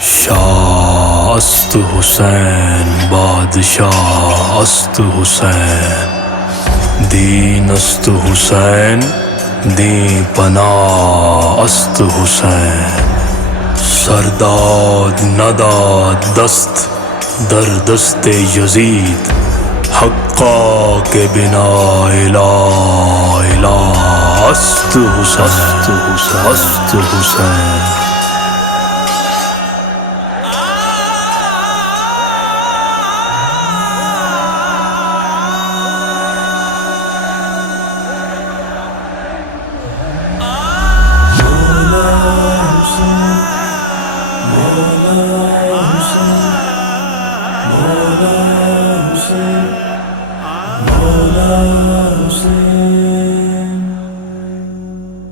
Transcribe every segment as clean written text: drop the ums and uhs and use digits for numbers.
شاہ است حسین بادشاہ است حسین، دین است حسین دین پناہ است حسین، سرداد نداد دست در دست یزید، حقا کے بنا الہ الہ است حسین است حسین۔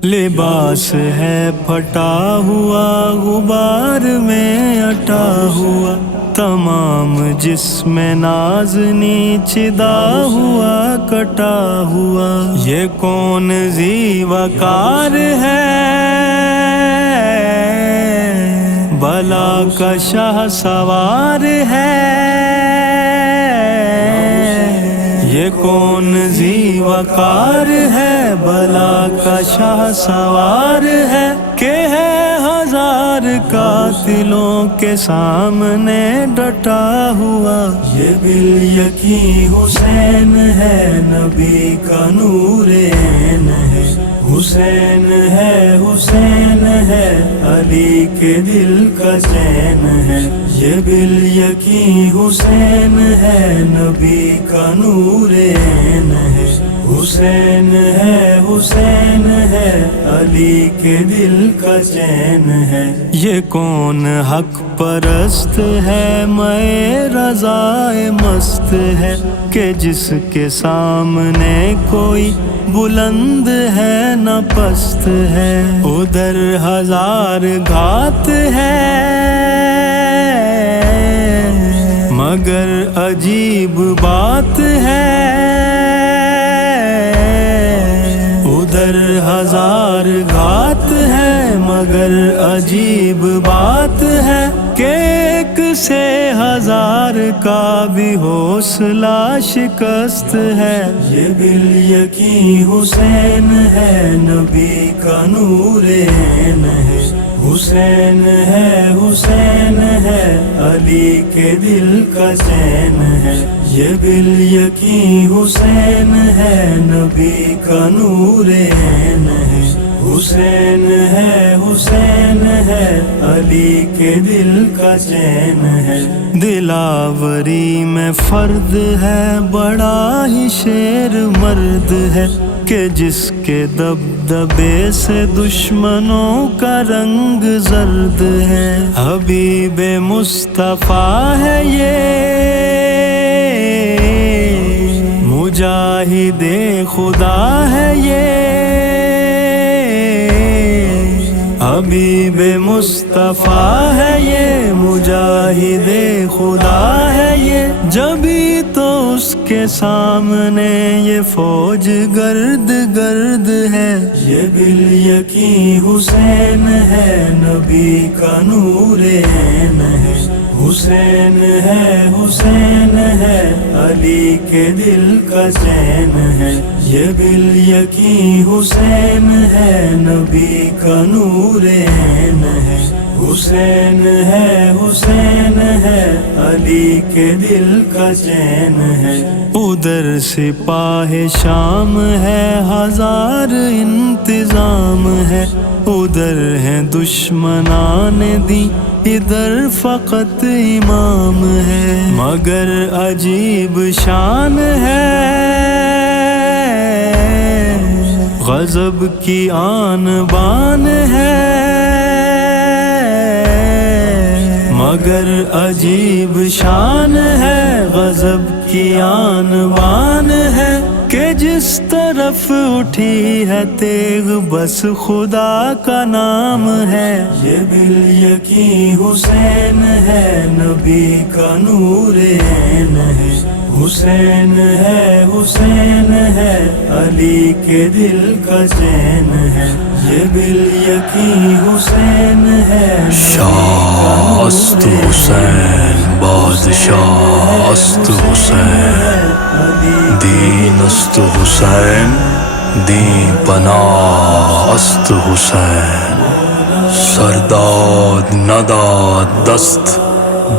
لباس ہے پھٹا ہوا غبار میں اٹا ہوا، تمام جسم نازنی چدا ہوا کٹا ہوا، یہ کون ذی وقار ہے بلا کا شاہ سوار ہے، یہ کون ذی وقار ہے بلا کا شاہ سوار ہے، کہ ہے ہزار قاتلوں کے سامنے ڈٹا ہوا، یہ بالیقین حسین ہے نبی کا نور عین ہے، حسین ہے حسین ہے علی کے دل کا چین ہے، یہ بالیقین حسین ہے نبی کا نور عین ہے، حسین ہے حسین ہے علی کے دل کا چین ہے، یہ کون حق پرست ہے میں رضائے مست ہے، کہ جس کے سامنے کوئی بلند ہے نہ پست ہے، ادھر ہزار گھات ہے مگر عجیب بات ہے، ادھر ہزار گھات ہے مگر عجیب بات ہے، کہ ایک سے ہزار کا بھی حوصلہ شکست ہے، یہ بالیقین حسین ہے نبی کا نور عین ہے، حسین ہے حسین ہے علی کے دل کا چین ہے، یہ بالیقین حسین ہے نبی کا نور عین ہے، حسین ہے حسین ہے علی کے دل کا چین ہے، دلاوری میں فرد ہے بڑا ہی شیر مرد ہے، کہ جس کے دبدبے سے دشمنوں کا رنگ زرد ہے، حبیب مصطفیٰ ہے یہ مجاہد خدا ہے یہ، حبیب مصطفیٰ ہے یہ مجاہد خدا ہے یہ، جبھی تو اس کے سامنے یہ فوج گرد گرد ہے، یہ بالیقین حسین ہے نبی کا نور عین ہے، حسین ہے حسین ہے علی کے دل کا چین ہے، یہ بالیقین حسین ہے نبی کا نور عین ہے، حسین ہے حسین ہے علی کے دل کا چین ہے، ادھر سپاہ شام ہے ہزار انتظام ہے، ادھر ہیں دشمنان دی ادھر فقط امام ہے، مگر عجیب شان ہے غضب کی آن بان ہے، مگر عجیب شان ہے غضب کی آن بان ہے، کہ جس طرف اٹھی ہے تیغ بس خدا کا نام ہے، یہ بالیقین حسین ہے نبی کا نور عین ہے، حسین ہے حسین ہے علی کے دل کا چین ہے، یہ بالیقین حسین ہے، شاہ است حسین بادشاہ است حسین، دین است حسین دین پناہ است حسین، سرداد نداد دست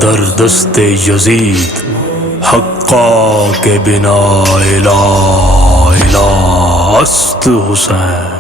در دست یزید، حقا کے بنا الہ الہ است حسین۔